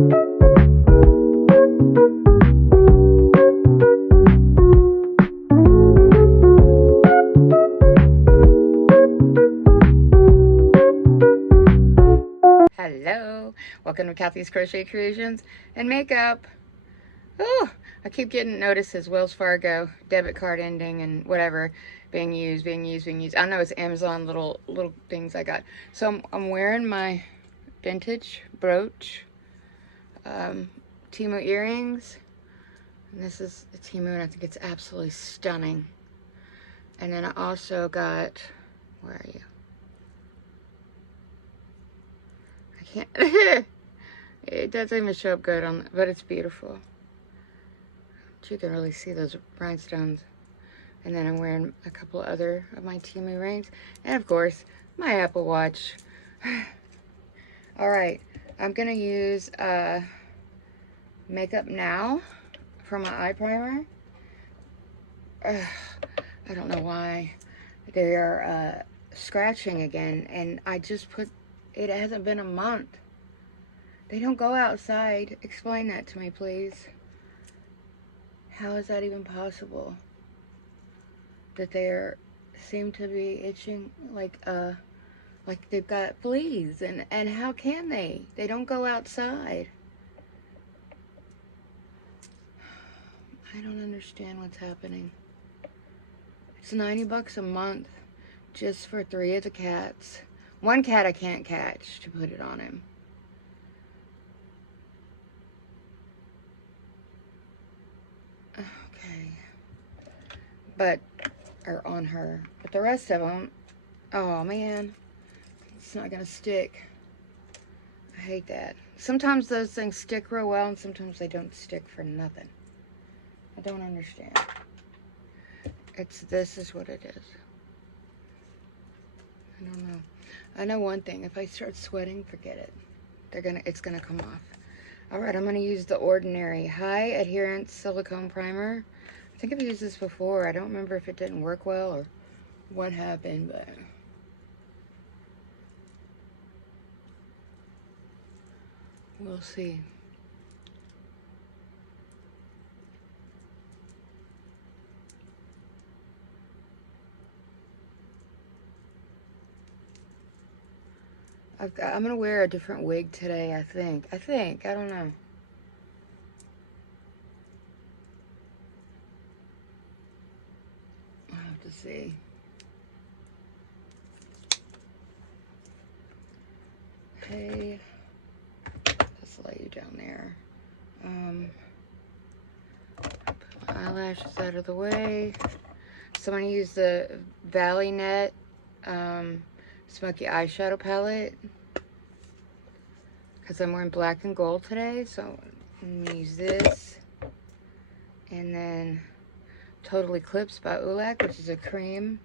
Hello, welcome to Kathy's Crochet Creations and Makeup. Oh, I keep getting notices, Wells Fargo debit card ending and whatever, being used. I know it's Amazon little things I got. So I'm wearing my vintage brooch, Temu earrings, and this is the Temu, and I think it's absolutely stunning. And then I also got, where are you? I can't. It doesn't even show up good on, but it's beautiful. You can really see those rhinestones. And then I'm wearing a couple other of my Temu rings. And of course, my Apple Watch. Alright, I'm going to use Makeup Now for my eye primer. I don't know why they are scratching again. And I just put, it hasn't been a month. They don't go outside. Explain that to me, please. How is that even possible? That they seem to be itching like they've got fleas, and how can they? They don't go outside. I don't understand what's happening. It's $90 a month just for 3 of the cats. One cat I can't catch to put it on him. Okay. Or on her. But the rest of them, oh man, it's not gonna stick. I hate that. Sometimes those things stick real well and sometimes they don't stick for nothing. I don't understand. This is what it is. I don't know. I know one thing, if I start sweating, forget it. It's gonna come off. Alright, I'm gonna use the Ordinary High Adherence Silicone Primer. I think I've used this before. I don't remember if it didn't work well or what happened, but we'll see. I'm gonna wear a different wig today, I think. I don't know. I'll have to see. Okay. Just lay you down there. Put my eyelashes out of the way. So I'm gonna use the Valley Net Smoky Eyeshadow Palette. Because I'm wearing black and gold today, so I'm gonna use this. And then Total Eclipse by Ulac, which is a cream.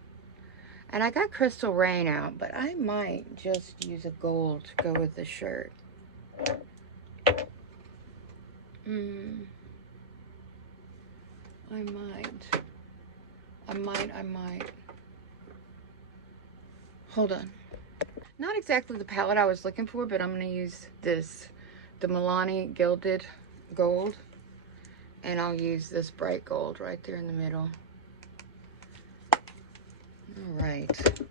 And I got Crystal Rain out, but I might just use a gold to go with the shirt. I might. Hold on. Not exactly the palette I was looking for, but I'm going to use this, the Milani Gilded Gold. And I'll use this bright gold right there in the middle. Alright.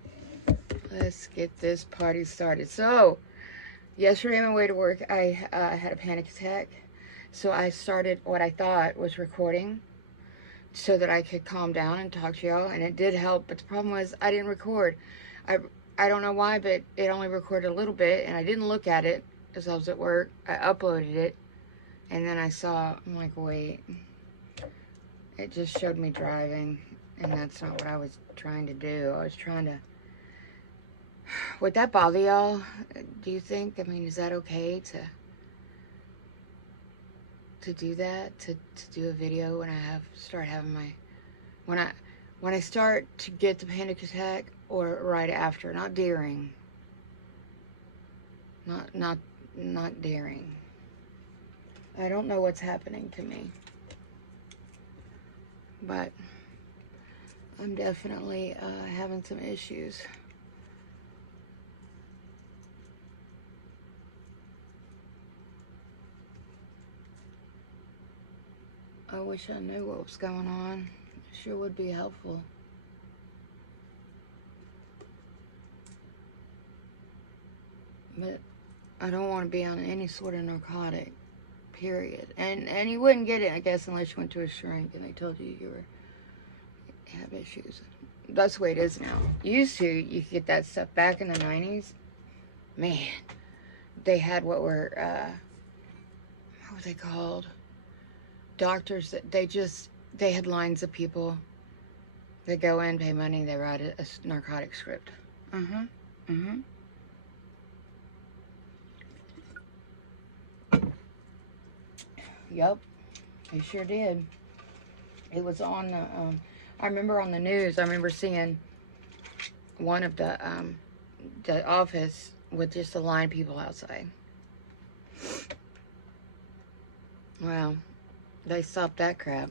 Let's get this party started. So, yesterday on my way to work, I had a panic attack. So I started what I thought was recording so that I could calm down and talk to y'all. And it did help, but the problem was I didn't record. I don't know why, but it only recorded a little bit, and I didn't look at it as I was at work. I uploaded it, and then I saw, I'm like, wait. It just showed me driving, and that's not what I was trying to do. I was trying to... Would that bother y'all, do you think? I mean, is that okay to do that? To do a video when I start having my... When I start to get the panic attack, or right after, not during. Not during. I don't know what's happening to me. But I'm definitely having some issues. I wish I knew what was going on. It sure would be helpful. But I don't want to be on any sort of narcotic, period. And you wouldn't get it, I guess, unless you went to a shrink and they told you you have issues. That's the way it is now. Used to, you could get that stuff back in the 90s. Man, they had what were they called? Doctors that they had lines of people. They go in, pay money, they write a narcotic script. Yep, they sure did. It was on the, I remember on the news, I remember seeing one of the office with just a line of people outside. Well, they stopped that crap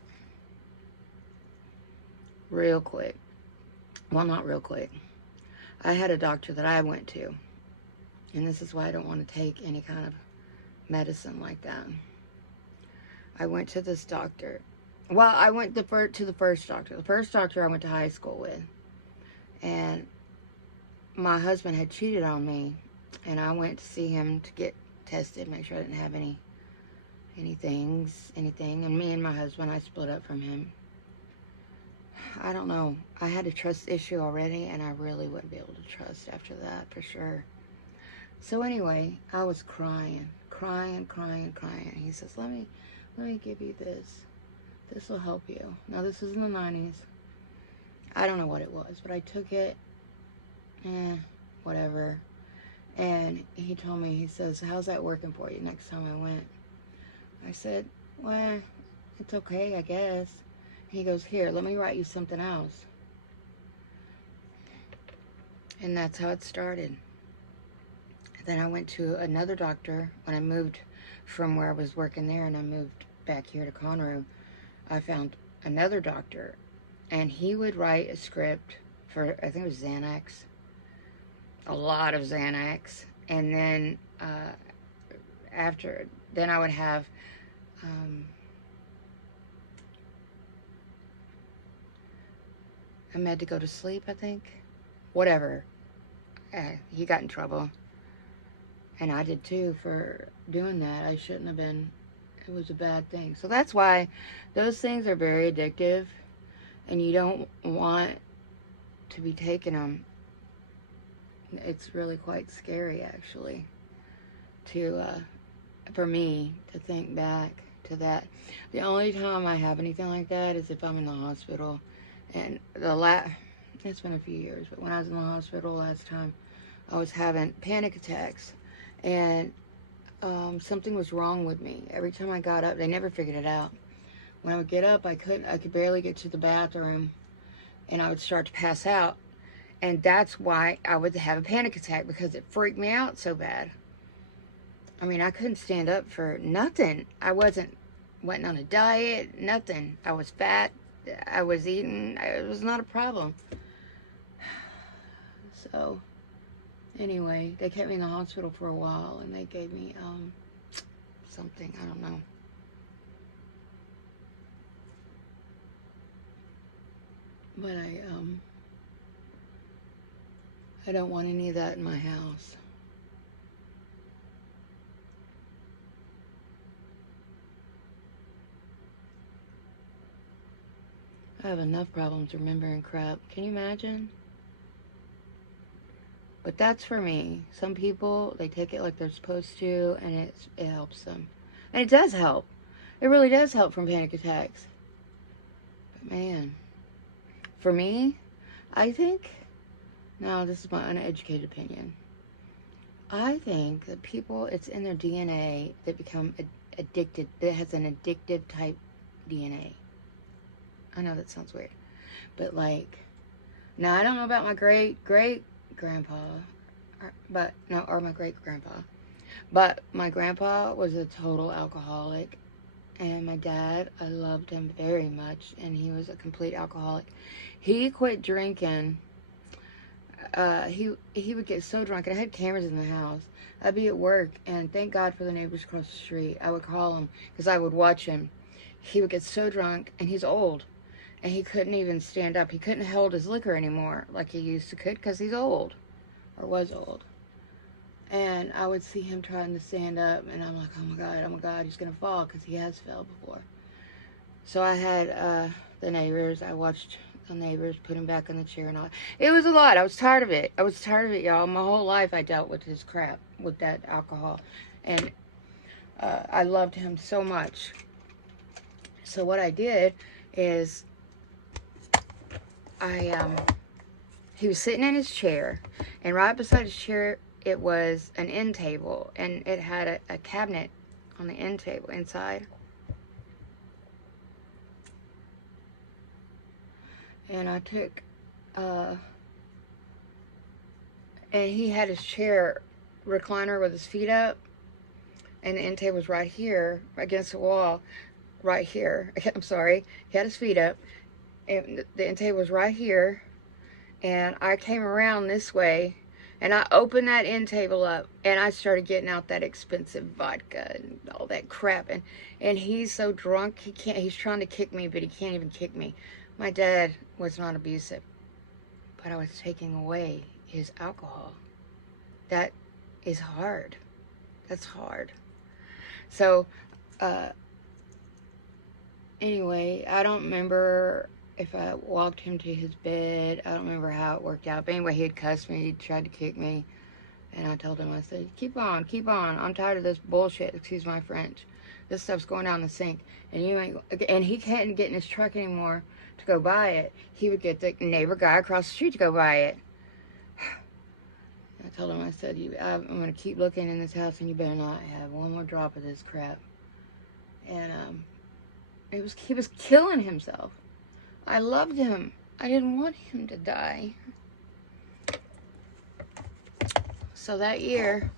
real quick. Well, not real quick. I had a doctor that I went to, and this is why I don't want to take any kind of medicine like that. I went to this doctor. Well, I went to the first doctor. The first doctor I went to high school with. And my husband had cheated on me. And I went to see him to get tested, make sure I didn't have anything. And me and my husband, I split up from him. I don't know. I had a trust issue already, and I really wouldn't be able to trust after that, for sure. So anyway, I was crying. He says, let me give you this. This will help you. Now, this is in the 90s. I don't know what it was, but I took it. Whatever. And he told me, he says, how's that working for you next time I went? I said, well, it's okay, I guess. He goes, here, let me write you something else. And that's how it started. Then I went to another doctor when I moved from where I was working there, and I moved back here to Conroe. I found another doctor, and he would write a script for, I think it was Xanax, a lot of Xanax, and then then I would have a med to go to sleep, I think, whatever. He got in trouble, and I did too for doing that. I shouldn't have been. It was a bad thing. So that's why those things are very addictive, and you don't want to be taking them. It's really quite scary, actually, for me to think back to that. The only time I have anything like that is if I'm in the hospital. And it's been a few years, but when I was in the hospital last time, I was having panic attacks, and something was wrong with me. Every time I got up, they never figured it out. When I would get up, I could barely get to the bathroom, and I would start to pass out. And that's why I would have a panic attack, because it freaked me out so bad. I mean, I couldn't stand up for nothing. I wasn't on a diet, nothing. I was fat. I was eating. It was not a problem. So, anyway, they kept me in the hospital for a while, and they gave me something, I don't know. But I don't want any of that in my house. I have enough problems remembering crap. Can you imagine? But that's for me. Some people, they take it like they're supposed to, and it helps them. And it does help. It really does help from panic attacks. But man, for me, I think, now this is my uneducated opinion, I think that people, it's in their DNA that become addicted, that has an addictive type DNA. I know that sounds weird, but like, now I don't know about my great-grandpa, or my great-grandpa, but my grandpa was a total alcoholic, and my dad, I loved him very much, and he was a complete alcoholic. He quit drinking. He would get so drunk, and I had cameras in the house. I'd be at work, and thank God for the neighbors across the street. I would call him, because I would watch him. he would get so drunk, and he's old, and he couldn't even stand up. He couldn't hold his liquor anymore like he used to could, because he's old, or was old. And I would see him trying to stand up, and I'm like, oh my God, he's gonna fall, because he has fell before. So I had the neighbors. I watched the neighbors put him back in the chair and all. It was a lot. I was tired of it. Y'all. My whole life I dealt with his crap, with that alcohol. And I loved him so much. So what I did is he was sitting in his chair, and right beside his chair it was an end table, and it had a cabinet on the end table inside. And I took, and he had his chair recliner with his feet up, and the end table was right here against the wall, right here. I'm sorry, he had his feet up, and the end table was right here, and I came around this way, and I opened that end table up, and I started getting out that expensive vodka and all that crap, and he's so drunk, he's trying to kick me, but he can't even kick me. My dad was not abusive, but I was taking away his alcohol. That is hard. That's hard. So, anyway, I don't remember if I walked him to his bed. I don't remember how it worked out. But anyway, he had cussed me. He tried to kick me. And I told him, I said, keep on, keep on. I'm tired of this bullshit. Excuse my French. This stuff's going down the sink. And he can't get in his truck anymore to go buy it. He would get the neighbor guy across the street to go buy it. I told him, I said, I'm going to keep looking in this house, and you better not have one more drop of this crap. And he was killing himself. I loved him. I didn't want him to die. So that year,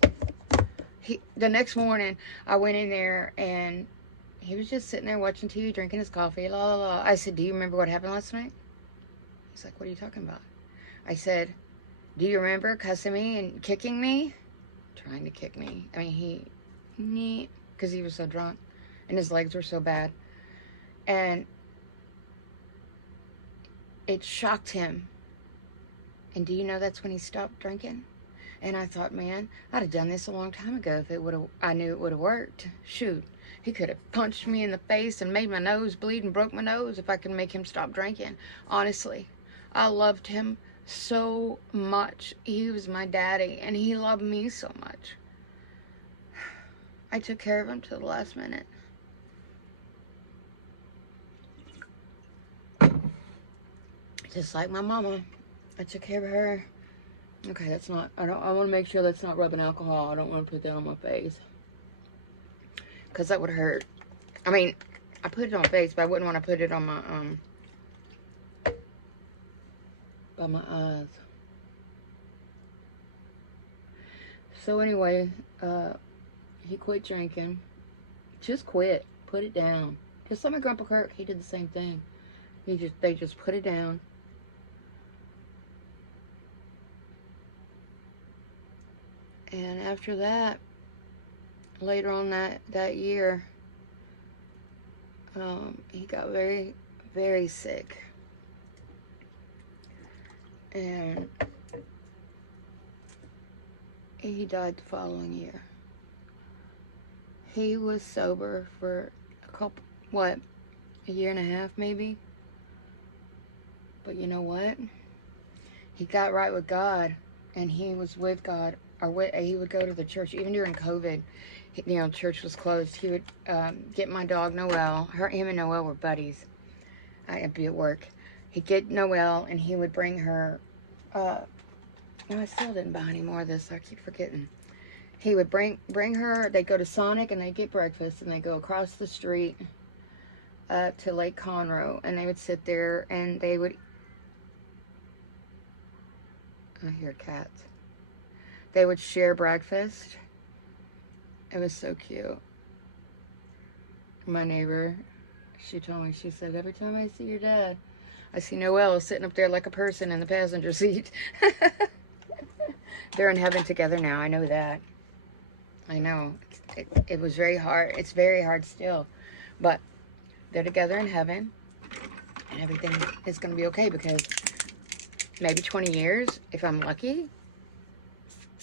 the next morning, I went in there, and he was just sitting there watching TV, drinking his coffee, la la la. I said, do you remember what happened last night? He's like, what are you talking about? I said, do you remember cussing me and kicking me? Trying to kick me. I mean, because he was so drunk, and his legs were so bad. And it shocked him. And do you know that's when he stopped drinking? And I thought, man, I'd have done this a long time ago if I knew it would have worked. Shoot, he could have punched me in the face and made my nose bleed and broke my nose if I could make him stop drinking. Honestly, I loved him so much. He was my daddy, and he loved me so much. I took care of him till the last minute. Just like my mama. I took care of her. Okay, that's not, I want to make sure that's not rubbing alcohol. I don't want to put that on my face, because that would hurt. I mean, I put it on my face, but I wouldn't want to put it on my, by my eyes. So anyway, he quit drinking. Just quit. Put it down. Just like my Grandpa Kirk, he did the same thing. They just put it down. And after that, later on that year, he got very, very sick. And he died the following year. He was sober for a year and a half maybe. But you know what? He got right with God, and he was with God. He would go to the church, even during COVID. Church was closed. He would get my dog, Noelle. Him and Noelle were buddies. I'd be at work. He'd get Noelle, and he would bring her. No, I still didn't buy any more of this. I keep forgetting. He would bring her. They'd go to Sonic, and they'd get breakfast, and they'd go across the street to Lake Conroe, and they would sit there, and they would. I hear cats. They would share breakfast. It was so cute. My neighbor, she told me, she said, every time I see your dad, I see Noelle sitting up there like a person in the passenger seat. They're in heaven together now. I know that. I know. It was very hard. It's very hard still. But they're together in heaven, and everything is going to be okay, because maybe 20 years, if I'm lucky,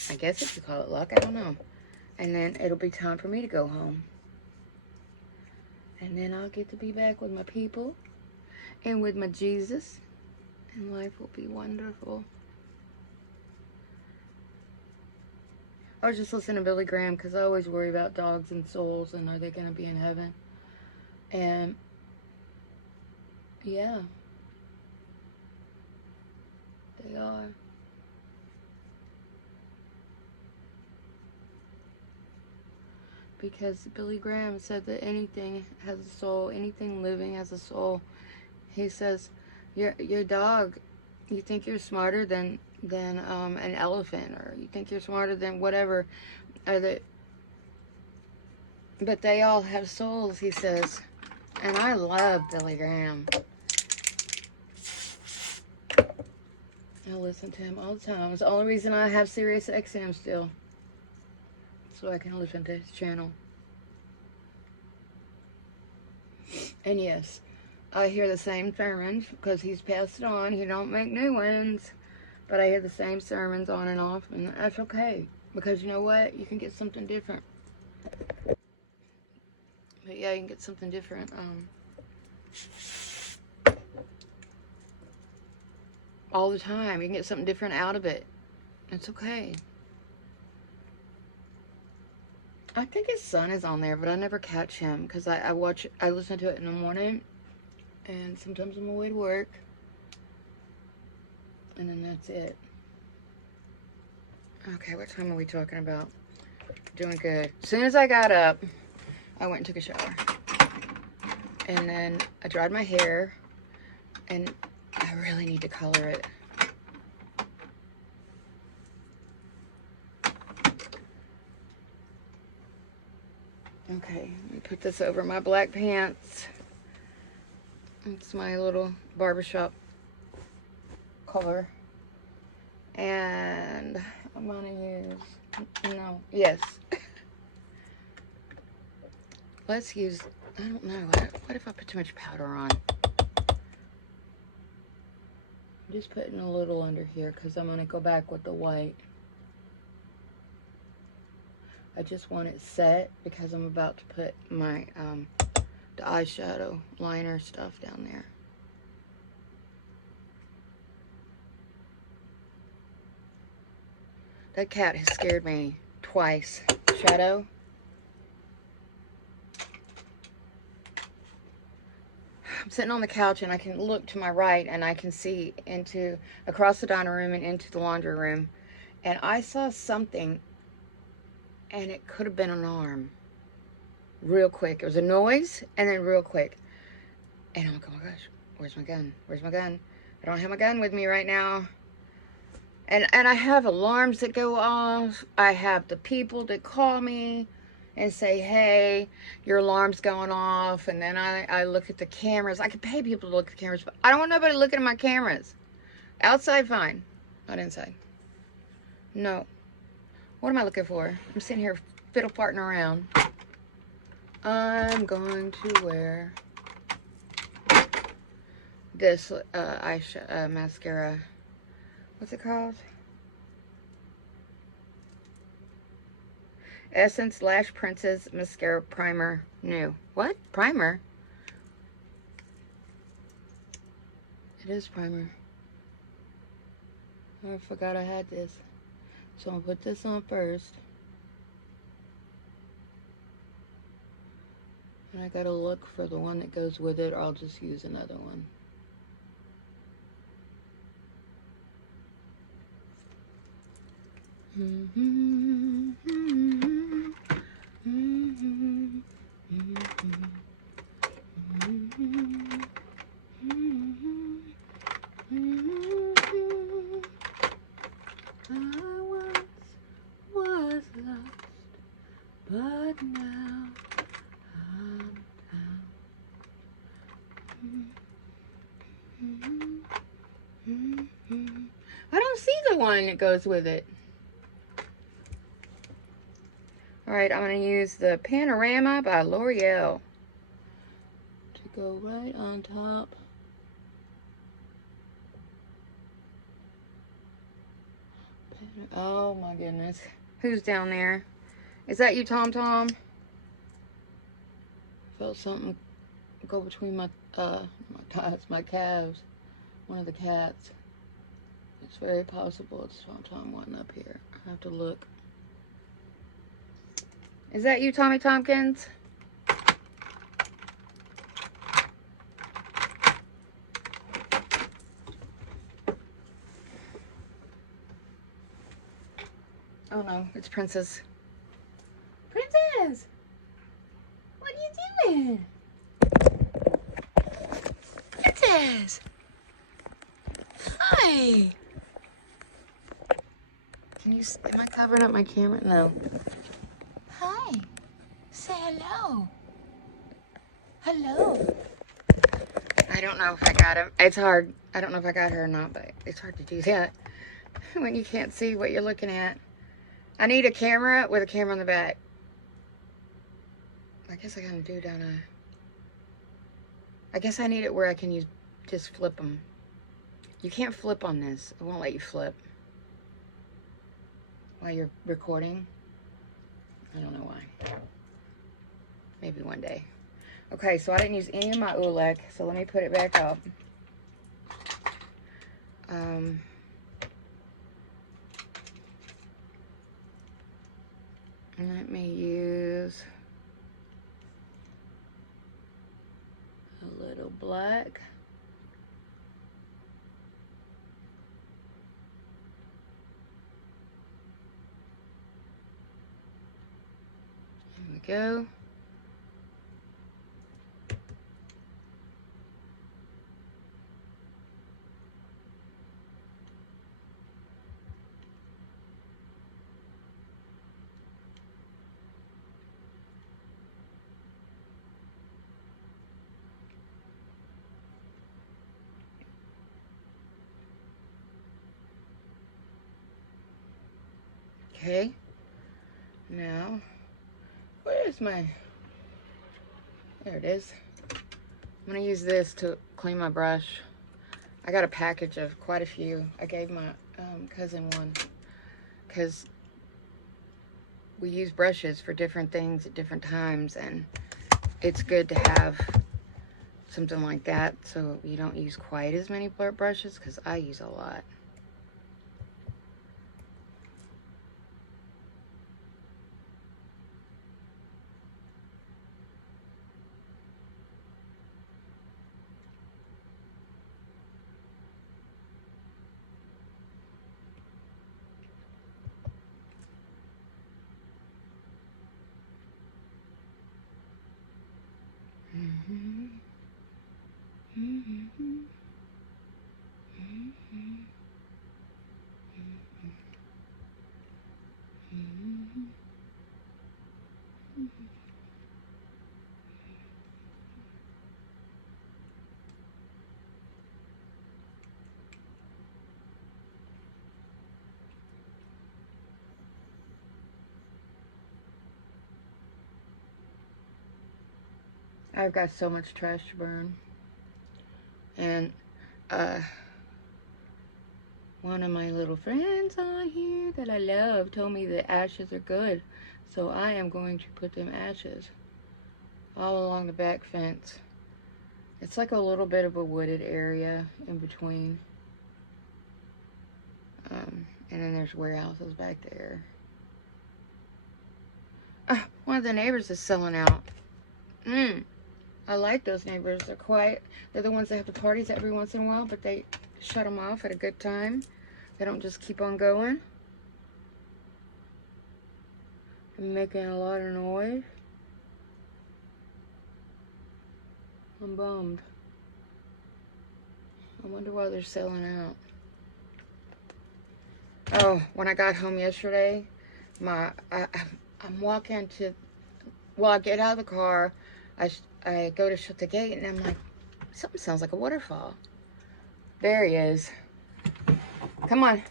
I guess if you call it luck, I don't know. And then it'll be time for me to go home. And then I'll get to be back with my people and with my Jesus, and life will be wonderful. I was just listening to Billy Graham, because I always worry about dogs and souls, and are they going to be in heaven? And yeah, they are. Because Billy Graham said that anything has a soul, anything living has a soul. He says, your dog, you think you're smarter than an elephant, or you think you're smarter than whatever, but they all have souls, he says. And I love Billy Graham. I listen to him all the time. It's the only reason I have Sirius XM still, so I can listen to his channel. And yes, I hear the same sermons, because he's passed it on. He don't make new ones, but I hear the same sermons on and off, and that's okay, because you know what? You can get something different. But yeah, you can get something different. All the time. You can get something different out of it. It's okay. I think his son is on there, but I never catch him, because I listen to it in the morning, and sometimes on my way to work, and then that's it. Okay, what time are we talking about? Doing good. As soon as I got up, I went and took a shower, and then I dried my hair, and I really need to color it. Okay, let me put this over my black pants. It's my little barbershop color. And I'm gonna use, yes. Let's use, I don't know, what if I put too much powder on? I'm just putting a little under here, because I'm gonna go back with the white. I just want it set, because I'm about to put my the eyeshadow liner stuff down there. That cat has scared me twice. Shadow. I'm sitting on the couch, and I can look to my right, and I can see across the dining room and into the laundry room. And I saw something, and it could have been an arm. Real quick. It was a noise, and then real quick. And I'm like, oh my gosh, where's my gun? Where's my gun? I don't have my gun with me right now. And I have alarms that go off. I have the people that call me and say, hey, your alarm's going off. And then I look at the cameras. I could pay people to look at the cameras, but I don't want nobody looking at my cameras. Outside, fine. Not inside. No. What am I looking for? I'm sitting here fiddle farting around. I'm going to wear this mascara. What's it called? Essence Lash Princess Mascara Primer New. What? Primer? It is primer. Oh, I forgot I had this. So I'm going to put this on first. And I got to look for the one that goes with it, or I'll just use another one. I once was lost, but now I'm found. I don't see the one that goes with it. Alright, I'm going to use the Panorama by L'Oreal to go right on top. Oh my goodness. Who's down there? Is that you, Tom Tom? Felt something go between my my calves. One of the cats. It's very possible it's Tom Tom one up here. I have to look. Is that you, Tommy Tompkins? Oh no, it's Princess. Princess! What are you doing? Princess! Hi! Can you, am I covering up my camera? No. Hi. Say hello. Hello. I don't know if I got him. It's hard. I don't know if I got her or not, but it's hard to do that when you can't see what you're looking at. I need a camera with a camera on the back. I guess I gotta do down I guess I need it where I can use, just flip them. You can't flip on this. It won't let you flip while you're recording. I don't know why. Maybe one day. Okay, so I didn't use any of my Oolec, so let me put it back up. Let me use a little black. Here we go. Okay, now, where's my, there it is. I'm gonna use this to clean my brush. I got a package of quite a few. I gave my cousin one, because we use brushes for different things at different times, and it's good to have something like that so you don't use quite as many brushes, because I use a lot. I've got so much trash to burn. And one of my little friends on here that I love told me that ashes are good. So I am going to put them ashes all along the back fence. It's like a little bit of a wooded area in between. And then there's warehouses back there. One of the neighbors is selling out. I like those neighbors. They're quiet. They're the ones that have the parties every once in a while, but they shut them off at a good time. They don't just keep on going. I'm making a lot of noise. I'm bummed. I wonder why they're selling out. Oh, when I got home yesterday, I'm walking to, well, I get out of the car, I go to shut the gate, and I'm like, something sounds like a waterfall. There he is. Come on.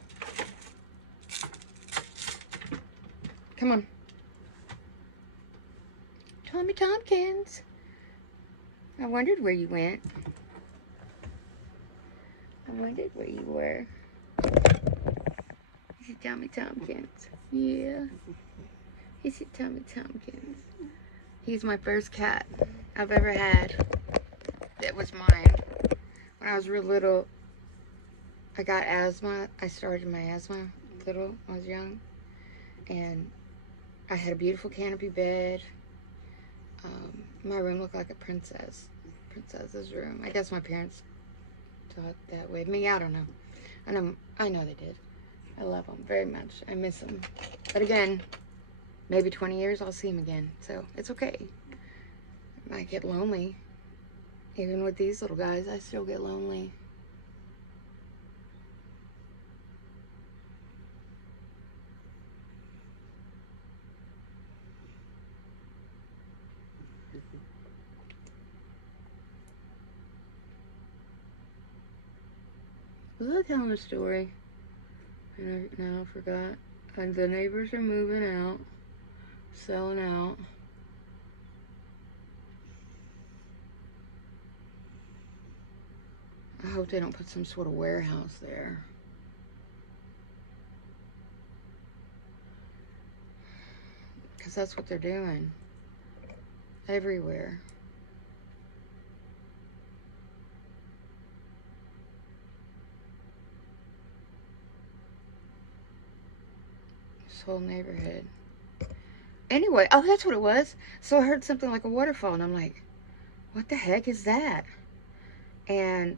Come on. Tommy Tompkins. I wondered where you went. I wondered where you were. Is it Tommy Tompkins? Yeah. Is it Tommy Tompkins? He's my first cat I've ever had. That was mine. When I was real little, I got asthma. I started my asthma little when I was young. And I had a beautiful canopy bed. My room looked like a princess's room. I guess my parents thought that way. Me, I don't know. I know they did. I love them very much. I miss them. But again, maybe 20 years I'll see them again. So it's okay. I might get lonely. Even with these little guys, I still get lonely. Was I telling a story? And I forgot. And the neighbors are moving out, selling out. I hope they don't put some sort of warehouse there. Because that's what they're doing. Everywhere. This whole neighborhood. Anyway, oh, that's what it was. So I heard something like a waterfall, and I'm like, what the heck is that? And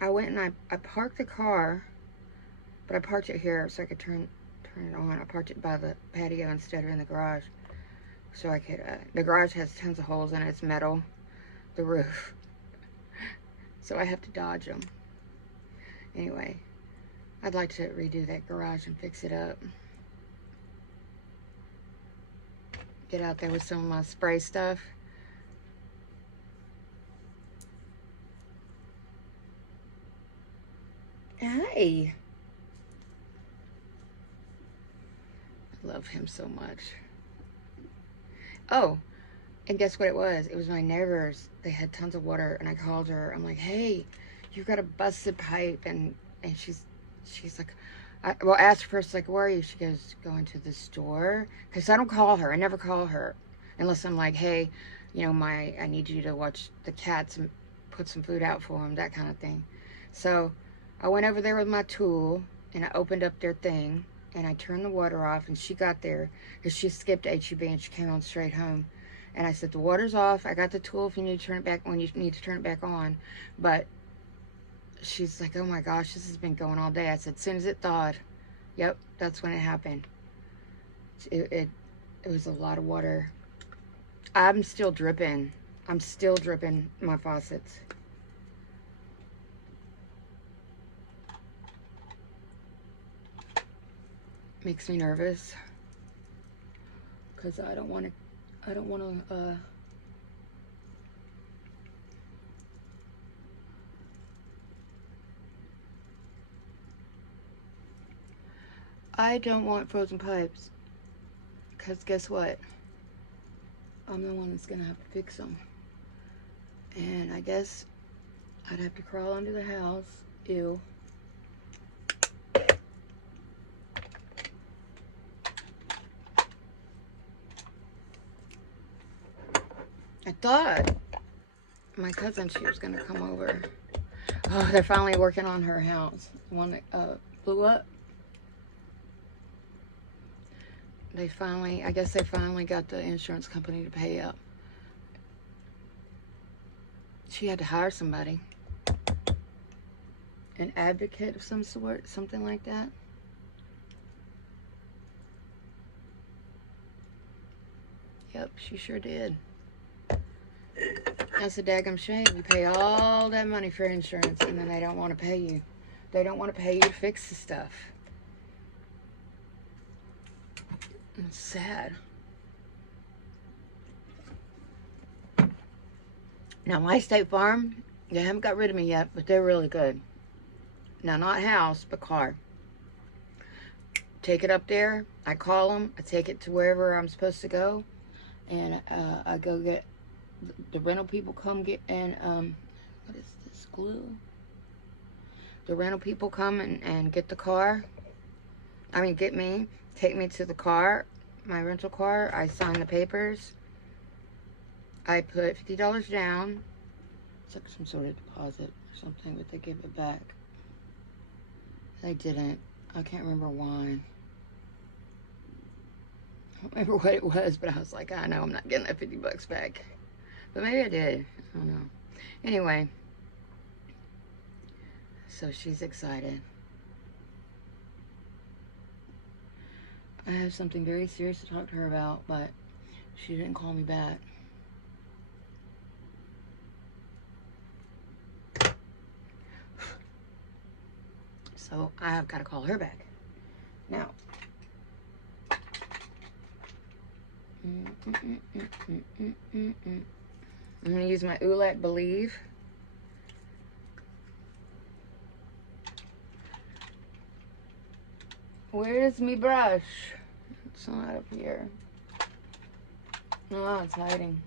I went and I parked the car, but I parked it here so I could turn it on. I parked it by the patio instead of in the garage. So I could, the garage has tons of holes in it. It's metal, the roof. So I have to dodge them. Anyway, I'd like to redo that garage and fix it up. Get out there with some of my spray stuff. Hey. I love him so much. Oh, and guess what it was? It was my neighbors. They had tons of water, and I called her. I'm like, hey, you've got a busted pipe. And she's like, well, asked her first, like, where are you? She goes, going to the store. Because I don't call her. I never call her. Unless I'm like, hey, you know, I need you to watch the cats and put some food out for them, that kind of thing. So I went over there with my tool, and I opened up their thing, and I turned the water off, and she got there, because she skipped H-E-B, and she came on straight home. And I said, the water's off. I got the tool if you need to turn it back, when you need to turn it back on. But she's like, oh my gosh, this has been going all day. I said, as soon as it thawed, yep, that's when it happened. It was a lot of water. I'm still dripping. I'm still dripping my faucets. Makes me nervous. Because I don't want to, I don't want frozen pipes, because guess what? I'm the one that's going to have to fix them. And I guess I'd have to crawl under the house. Ew. I thought my cousin, she was going to come over. Oh, they're finally working on her house. The one that blew up. I guess they finally got the insurance company to pay up. She had to hire somebody. An advocate of some sort, something like that. Yep, she sure did. That's a daggum shame. You pay all that money for insurance, and then they don't want to pay you. They don't want to pay you to fix the stuff. It's sad. Now, my State Farm, they haven't got rid of me yet, but they're really good. Now, not house, but car. Take it up there. I call them. I take it to wherever I'm supposed to go. And I go get the rental people come get, and what is this, glue? The rental people come and get the car. I mean, get me, take me to the car, my rental car. I sign the papers. I put $50 down. It's like some sort of deposit or something, but they give it back. They didn't. I can't remember why. I don't remember what it was, but I was like, I know I'm not getting that $50 back. But maybe I did. I don't know. Anyway. So she's excited. I have something very serious to talk to her about, but she didn't call me back. So I have got to call her back. Now. I'm going to use my Oolette Believe. Where's me brush? It's not up here. Oh, it's hiding.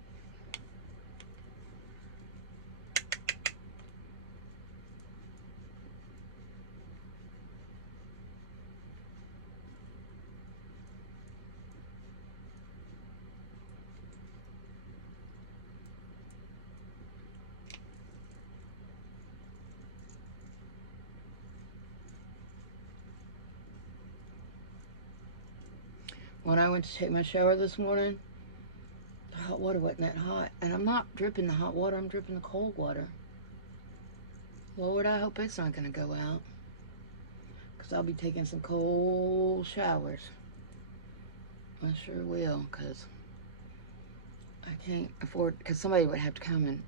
When I went to take my shower this morning, the hot water wasn't that hot. And I'm not dripping the hot water, I'm dripping the cold water. Lord, I hope it's not going to go out. Because I'll be taking some cold showers. I sure will, because I can't afford, because somebody would have to come and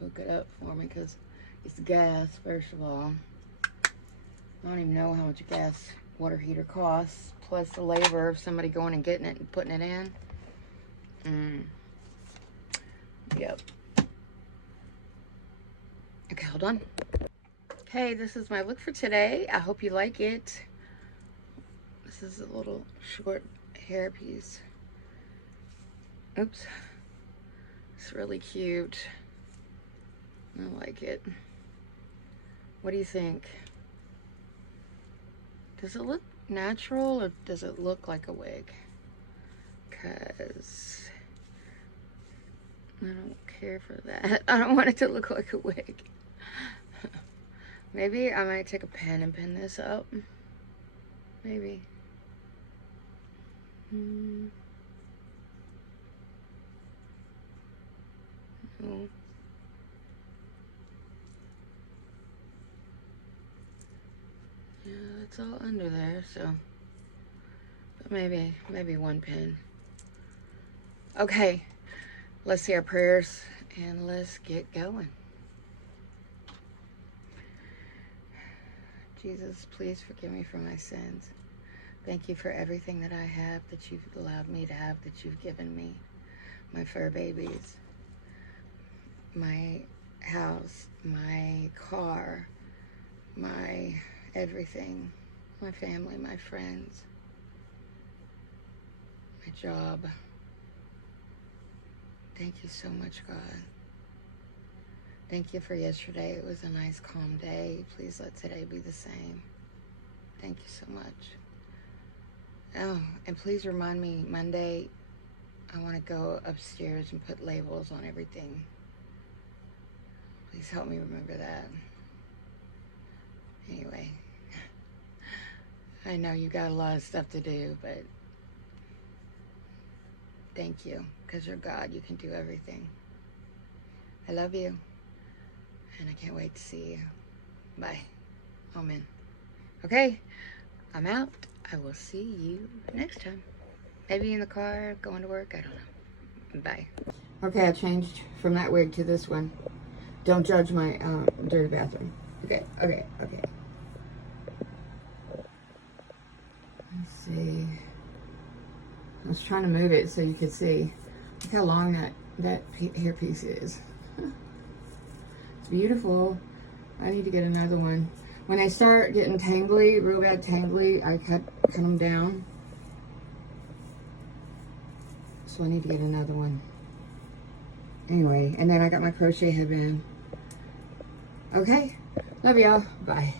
hook it up for me, because it's gas, first of all. I don't even know how much a gas water heater costs, plus the labor of somebody going and getting it and putting it in. Yep. Okay, hold on. Okay, this is my look for today. I hope you like it. This is a little short hair piece. Oops. It's really cute. I like it. What do you think? Does it look natural or does it look like a wig? Because I don't care for that. I don't want it to look like a wig. Maybe I might take a pen and pin this up. Maybe. Oh. Yeah, it's all under there, so. But maybe one pin. Okay, let's say our prayers and let's get going. Jesus, please forgive me for my sins. Thank you for everything that I have, that you've allowed me to have, that you've given me. My fur babies, my house, my car, my everything, my family, my friends, my job. Thank you so much, God. Thank you for yesterday. It was a nice, calm day. Please let today be the same. Thank you so much. Oh, and please remind me, Monday, I want to go upstairs and put labels on everything. Please help me remember that. Anyway, I know you got a lot of stuff to do, but thank you, because you're God. You can do everything. I love you. And I can't wait to see you. Bye. Amen. Okay, I'm out. I will see you next time. Maybe in the car, going to work. I don't know. Bye. Okay, I changed from that wig to this one. Don't judge my dirty bathroom. Okay. Let's see. I was trying to move it so you could see. Look how long that hairpiece is. It's beautiful. I need to get another one. When they start getting tangly, real bad tangly, I cut them down. So I need to get another one. Anyway, and then I got my crochet headband. Okay, love y'all. Bye.